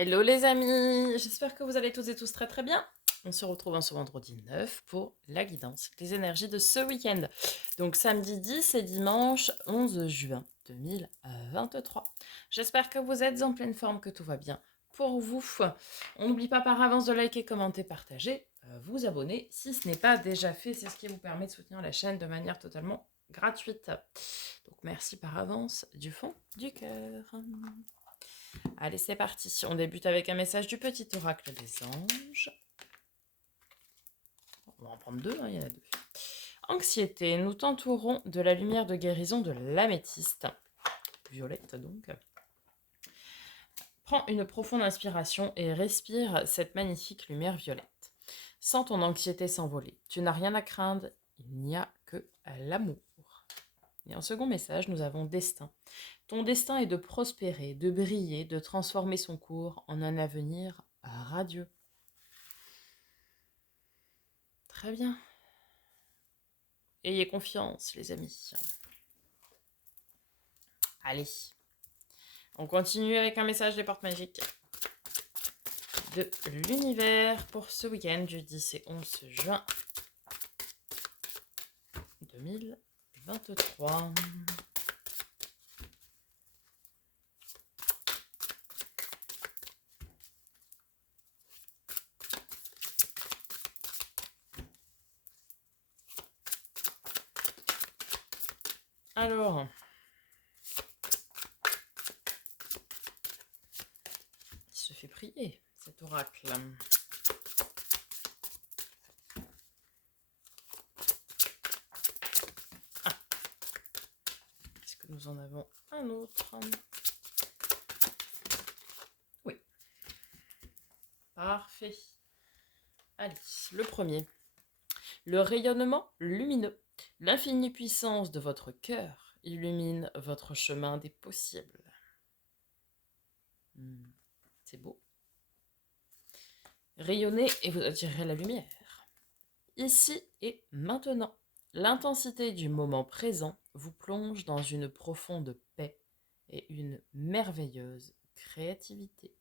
Hello les amis, j'espère que vous allez tous et tous très très bien. On se retrouve en ce vendredi 9 pour la guidance, les énergies de ce week-end. Donc samedi 10 et dimanche 11 juin 2023. J'espère que vous êtes en pleine forme, que tout va bien pour vous. On n'oublie pas par avance de liker, commenter, partager, vous abonner si ce n'est pas déjà fait. C'est ce qui vous permet de soutenir la chaîne de manière totalement gratuite. Donc merci par avance du fond du cœur. Allez, c'est parti. On débute avec un message du petit oracle des anges. On va en prendre deux, il y en a deux. Anxiété, nous t'entourons de la lumière de guérison de l'améthyste. Violette donc. Prends une profonde inspiration et respire cette magnifique lumière violette. Sens ton anxiété s'envoler. Tu n'as rien à craindre, il n'y a que l'amour. Et en second message, nous avons destin. Ton destin est de prospérer, de briller, de transformer son cours en un avenir radieux. Très bien. Ayez confiance, les amis. Allez, on continue avec un message des portes magiques de l'univers pour ce week-end du 10 et 11 juin 2023. Alors, il se fait prier, cet oracle. Ah, est-ce que nous en avons un autre? Oui. Parfait. Allez, le premier. Le rayonnement lumineux. L'infinie puissance de votre cœur illumine votre chemin des possibles. C'est beau. Rayonnez et vous attirerez la lumière. Ici et maintenant, l'intensité du moment présent vous plonge dans une profonde paix et une merveilleuse créativité.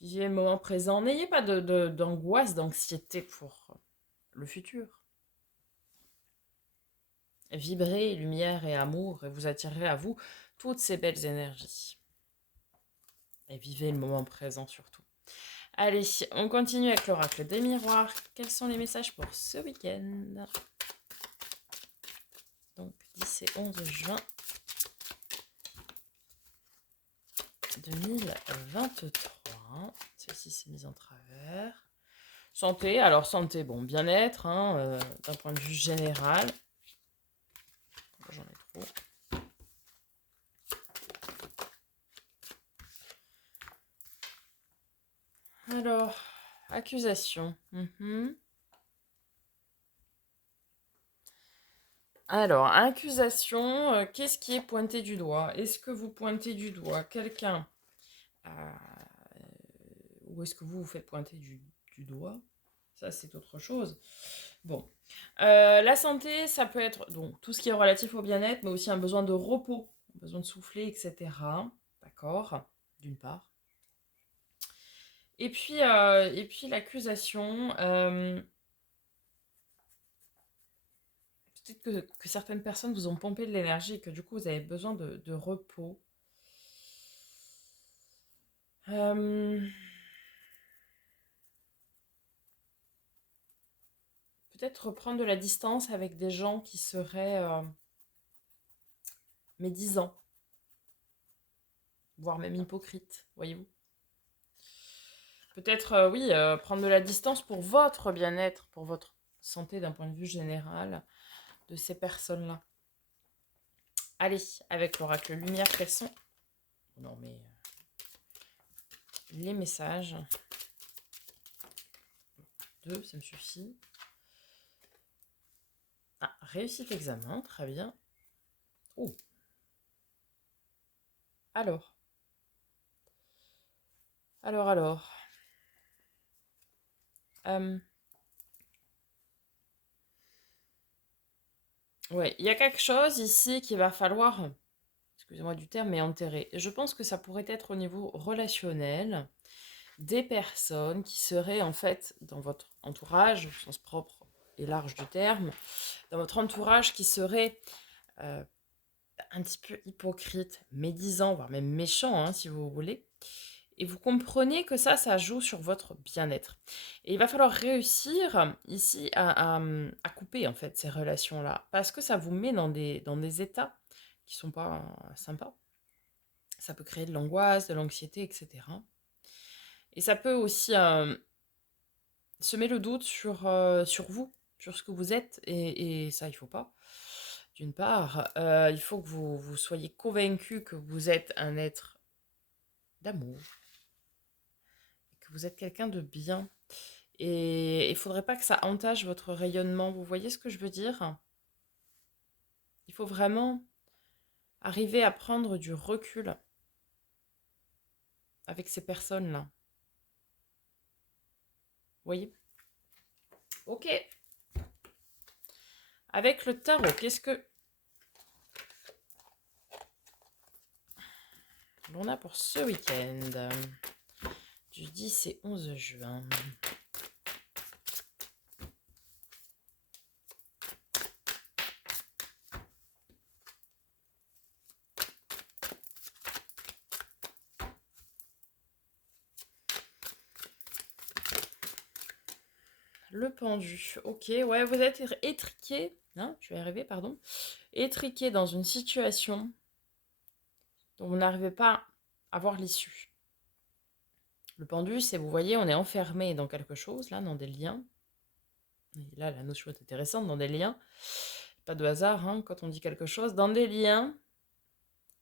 Vivez le moment présent. N'ayez pas d'angoisse, d'anxiété pour le futur. Vibrez lumière et amour et vous attirerez à vous toutes ces belles énergies. Et vivez le moment présent surtout. Allez, on continue avec l'oracle des miroirs. Quels sont les messages pour ce week-end? Donc 10 et 11 juin 2023. Celle-ci s'est mise en travers. Santé, alors santé, bon, bien-être, d'un point de vue général. J'en ai trop. Alors, accusation. Alors, accusation, qu'est-ce qui est pointé du doigt? Est-ce que vous pointez du doigt quelqu'un ou est-ce que vous vous faites pointer du doigt? Ça, c'est autre chose. Bon. La santé, ça peut être donc tout ce qui est relatif au bien-être, mais aussi un besoin de repos, un besoin de souffler, etc. D'accord? D'une part. Et puis l'accusation, peut-être que certaines personnes vous ont pompé de l'énergie et que du coup vous avez besoin de repos. Peut-être reprendre de la distance avec des gens qui seraient médisants, voire même hypocrites, voyez-vous. Peut-être, oui, prendre de la distance pour votre bien-être, pour votre santé d'un point de vue général de ces personnes-là. Allez, avec l'oracle lumière, quels sont... Non, mais... les messages. 2, ça me suffit. Ah, réussite examen, très bien. Oh. Alors. Ouais, il y a quelque chose ici qu'il va falloir... Est-ce excusez-moi du terme, mais enterré. Je pense que ça pourrait être au niveau relationnel, des personnes qui seraient en fait dans votre entourage, au sens propre et large du terme, dans votre entourage qui seraient euh, un petit peu hypocrites, médisants, voire même méchants, hein, si vous voulez. Et vous comprenez que ça joue sur votre bien-être. Et il va falloir réussir ici à couper en fait ces relations-là, parce que ça vous met dans des états qui sont pas sympas. Ça peut créer de l'angoisse, de l'anxiété, etc. Et ça peut aussi semer le doute sur vous, sur ce que vous êtes, et ça, il faut pas. D'une part, il faut que vous soyez convaincu que vous êtes un être d'amour, que vous êtes quelqu'un de bien. Et il faudrait pas que ça entache votre rayonnement. Vous voyez ce que je veux dire? Il faut vraiment arriver à prendre du recul avec ces personnes-là. Vous voyez? Ok. Avec le tarot, qu'est-ce que l'on a pour ce week-end du 10 et 11 juin? Le pendu. Ok, ouais, vous êtes étriqué. Hein, je vais y arriver, pardon. Étriqué dans une situation dont vous n'arrivez pas à voir l'issue. Le pendu, c'est, vous voyez, on est enfermé dans quelque chose, là, dans des liens. Et là, la notion est intéressante, dans des liens. Pas de hasard, hein, quand on dit quelque chose. Dans des liens,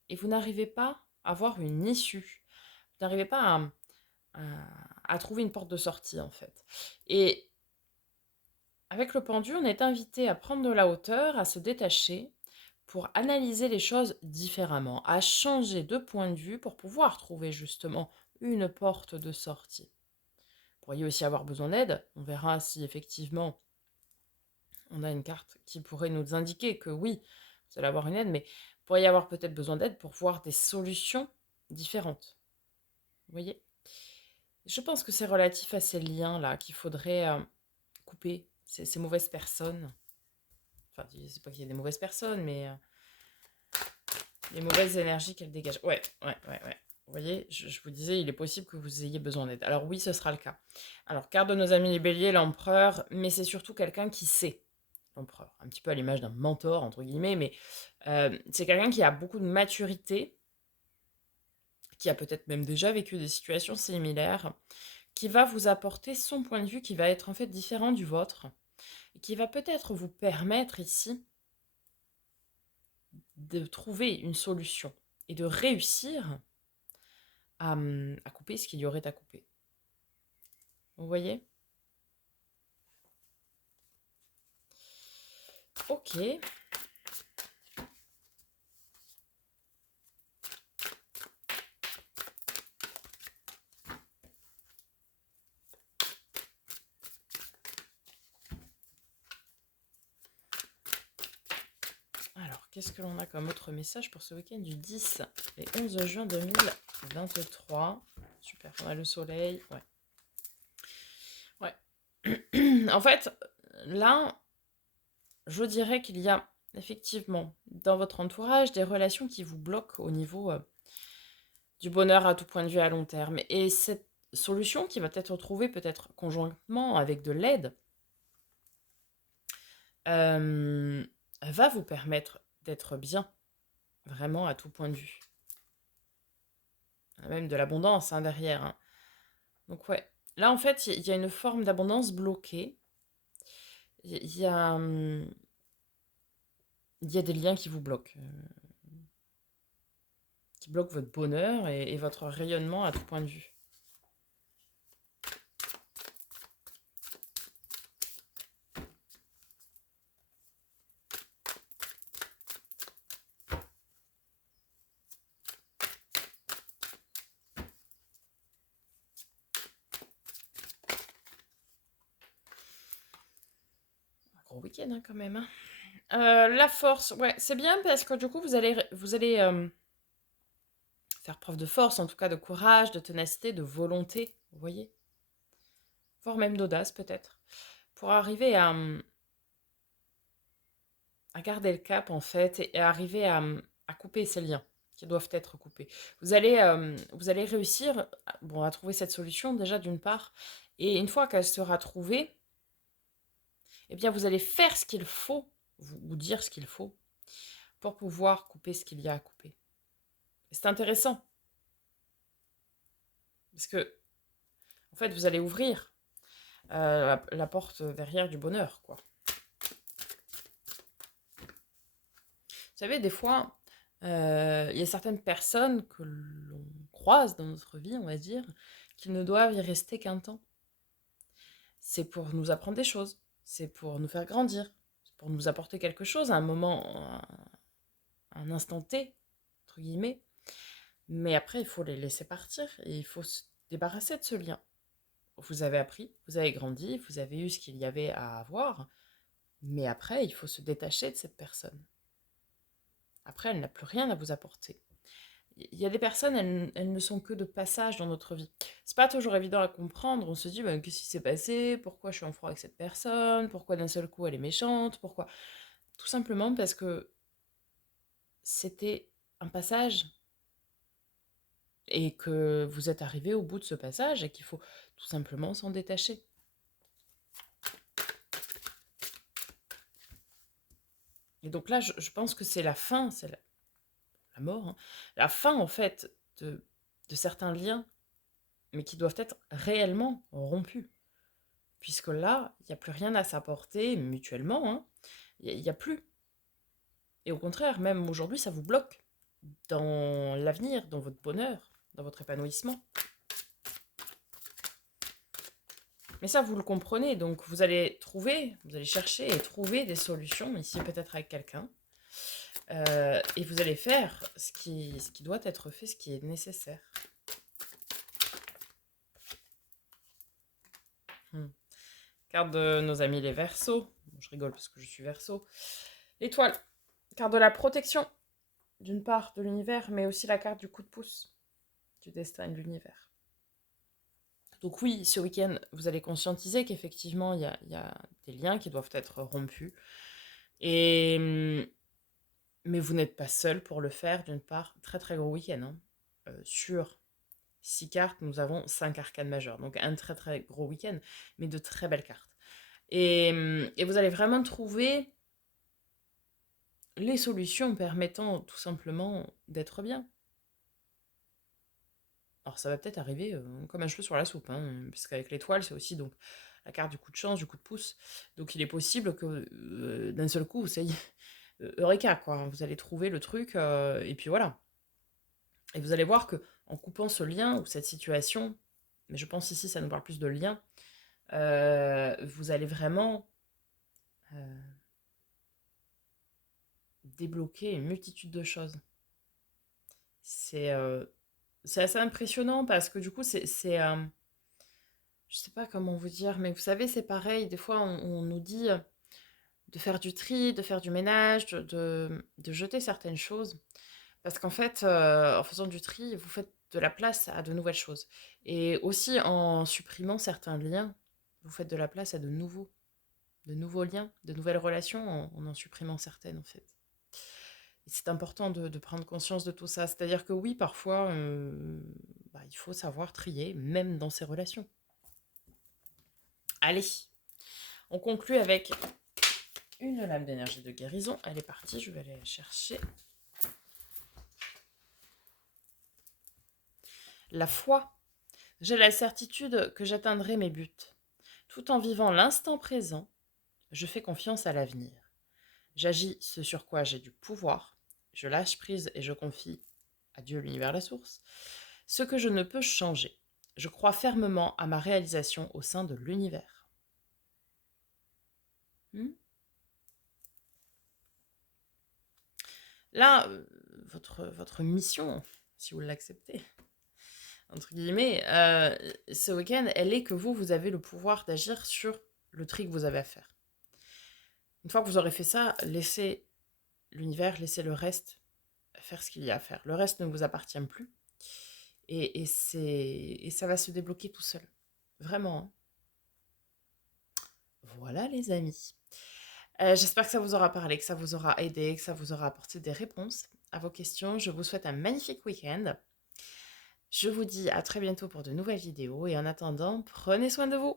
et vous n'arrivez pas à voir une issue. Vous n'arrivez pas à trouver une porte de sortie, en fait. Et avec le pendu, on est invité à prendre de la hauteur, à se détacher, pour analyser les choses différemment, à changer de point de vue pour pouvoir trouver justement une porte de sortie. Vous pourriez aussi avoir besoin d'aide. On verra si effectivement on a une carte qui pourrait nous indiquer que oui, vous allez avoir une aide, mais vous pourriez avoir peut-être besoin d'aide pour voir des solutions différentes. Vous voyez? Je pense que c'est relatif à ces liens-là qu'il faudrait couper, ces mauvaises personnes. Enfin, c'est pas qu'il y ait des mauvaises personnes, mais les mauvaises énergies qu'elles dégagent. Ouais. Vous voyez, je vous disais, il est possible que vous ayez besoin d'aide. Alors oui, ce sera le cas. Alors, carte de nos amis les béliers, l'empereur, mais c'est surtout quelqu'un qui sait. L'empereur, un petit peu à l'image d'un mentor, entre guillemets, mais c'est quelqu'un qui a beaucoup de maturité, qui a peut-être même déjà vécu des situations similaires, qui va vous apporter son point de vue qui va être en fait différent du vôtre, et qui va peut-être vous permettre ici de trouver une solution et de réussir à couper ce qu'il y aurait à couper. Vous voyez? Ok. Alors, qu'est-ce que l'on a comme autre message pour ce week-end du 10 et 11 juin 2023? Super, on a le soleil. Ouais. En fait, là, je dirais qu'il y a effectivement dans votre entourage des relations qui vous bloquent au niveau du bonheur à tout point de vue à long terme. Et cette solution qui va être trouvée peut-être conjointement avec de l'aide va vous permettre d'être bien, vraiment à tout point de vue. Même de l'abondance derrière. Hein. Donc ouais, là en fait, il y a une forme d'abondance bloquée. Il y a, il y a des liens qui vous bloquent. Qui bloquent votre bonheur et votre rayonnement à tout point de vue. Un gros week-end quand même. Hein. La force, ouais, c'est bien parce que du coup, vous allez faire preuve de force, en tout cas de courage, de ténacité, de volonté, vous voyez? Voire même d'audace peut-être, pour arriver à garder le cap en fait et arriver à couper ces liens qui doivent être coupés. Vous allez réussir bon, à trouver cette solution déjà d'une part, et une fois qu'elle sera trouvée, eh bien vous allez faire ce qu'il faut, vous dire ce qu'il faut, pour pouvoir couper ce qu'il y a à couper. Et c'est intéressant, parce que en fait vous allez ouvrir la porte derrière du bonheur, quoi. Vous savez, des fois, il y a certaines personnes que l'on croise dans notre vie, on va dire, qui ne doivent y rester qu'un temps. C'est pour nous apprendre des choses, c'est pour nous faire grandir, c'est pour nous apporter quelque chose à un moment, un instant T, entre guillemets. Mais après, il faut les laisser partir et il faut se débarrasser de ce lien. Vous avez appris, vous avez grandi, vous avez eu ce qu'il y avait à avoir, mais après, il faut se détacher de cette personne. Après, elle n'a plus rien à vous apporter. Il y a des personnes, elles ne sont que de passage dans notre vie. C'est pas toujours évident à comprendre. On se dit, bah, qu'est-ce qui s'est passé? Pourquoi je suis en froid avec cette personne? Pourquoi d'un seul coup elle est méchante? Pourquoi? Tout simplement parce que c'était un passage et que vous êtes arrivé au bout de ce passage et qu'il faut tout simplement s'en détacher. Et donc là, je pense que c'est la fin, c'est la mort, hein. La fin en fait de certains liens, mais qui doivent être réellement rompus. Puisque là, il n'y a plus rien à s'apporter mutuellement, hein. Il n'y a plus. Et au contraire, même aujourd'hui, ça vous bloque dans l'avenir, dans votre bonheur, dans votre épanouissement. Mais ça, vous le comprenez, donc vous allez chercher et trouver des solutions, ici peut-être avec quelqu'un, et vous allez faire ce qui doit être fait, ce qui est nécessaire. Carte de nos amis les Verseaux. Je rigole parce que je suis Verseau. L'étoile, carte de la protection, d'une part de l'univers, mais aussi la carte du coup de pouce, du destin et de l'univers. Donc oui, ce week-end, vous allez conscientiser qu'effectivement, il y a des liens qui doivent être rompus. Mais vous n'êtes pas seul pour le faire, d'une part. Très très gros week-end, hein. Sur 6 cartes, nous avons 5 arcanes majeures. Donc un très très gros week-end, mais de très belles cartes. Et vous allez vraiment trouver les solutions permettant tout simplement d'être bien. Alors ça va peut-être arriver comme un cheveu sur la soupe, hein, parce qu'avec l'étoile, c'est aussi donc la carte du coup de chance, du coup de pouce. Donc il est possible que d'un seul coup, ça y est, eureka, quoi. Vous allez trouver le truc, et puis voilà. Et vous allez voir que en coupant ce lien ou cette situation, mais je pense ici ça nous parle plus de lien, vous allez vraiment débloquer une multitude de choses. C'est assez impressionnant parce que du coup, je sais pas comment vous dire, mais vous savez, c'est pareil. Des fois, on nous dit de faire du tri, de faire du ménage, de jeter certaines choses. Parce qu'en fait, en faisant du tri, vous faites de la place à de nouvelles choses. Et aussi, en supprimant certains liens, vous faites de la place à de nouveaux liens, de nouvelles relations, en supprimant certaines, en fait. Et c'est important de prendre conscience de tout ça. C'est-à-dire que oui, parfois, il faut savoir trier, même dans ses relations. Allez, on conclut avec une lame d'énergie de guérison. Elle est partie, je vais aller la chercher. La foi. J'ai la certitude que j'atteindrai mes buts. Tout en vivant l'instant présent, je fais confiance à l'avenir. J'agis ce sur quoi j'ai du pouvoir. Je lâche prise et je confie à Dieu, l'univers, la source, ce que je ne peux changer. Je crois fermement à ma réalisation au sein de l'univers. Là, votre mission, si vous l'acceptez, entre guillemets, ce week-end, elle est que vous avez le pouvoir d'agir sur le tri que vous avez à faire. Une fois que vous aurez fait ça, laissez l'univers, laissez le reste faire ce qu'il y a à faire. Le reste ne vous appartient plus. Et ça va se débloquer tout seul. Vraiment, hein. Voilà les amis. J'espère que ça vous aura parlé, que ça vous aura aidé, que ça vous aura apporté des réponses à vos questions. Je vous souhaite un magnifique week-end. Je vous dis à très bientôt pour de nouvelles vidéos et en attendant, prenez soin de vous.